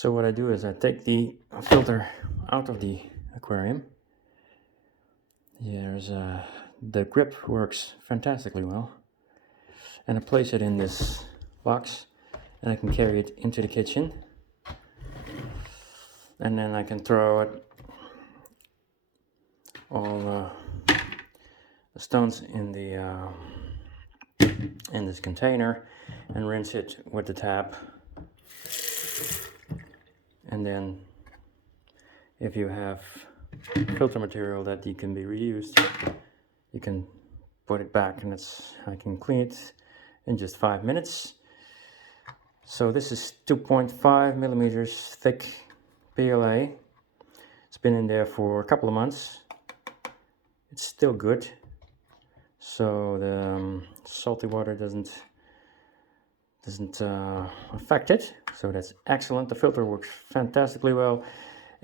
So what I do is I take the filter out of the aquarium. The grip works fantastically well, and I place it in this box, and I can carry it into the kitchen, and then I can throw it all the stones in this container and rinse it with the tap. And then if you have filter material that you can be reused, you can put it back, and I can clean it in just 5 minutes. So this is 2.5 millimeters thick PLA. It's been in there for a couple of months. It's still good, so the salty water doesn't affect it. So that's excellent. The filter works fantastically well,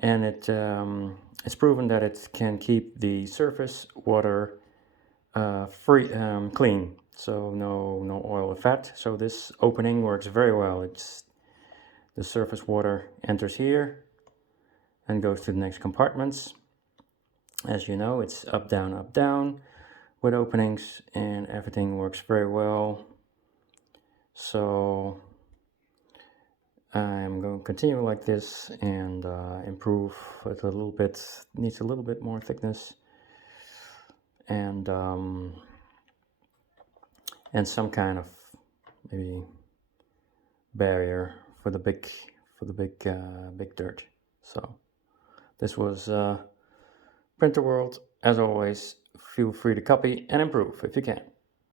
and it's proven that it can keep the surface water clean. So no oil or fat. So this opening works very well. The surface water enters here and goes to the next compartments. As you know, it's up, down with openings, and everything works very well. So I'm going to continue like this and improve it a little bit. Needs a little bit more thickness, and some kind of maybe barrier for the big dirt. So this was Printer World. As always, feel free to copy and improve if you can.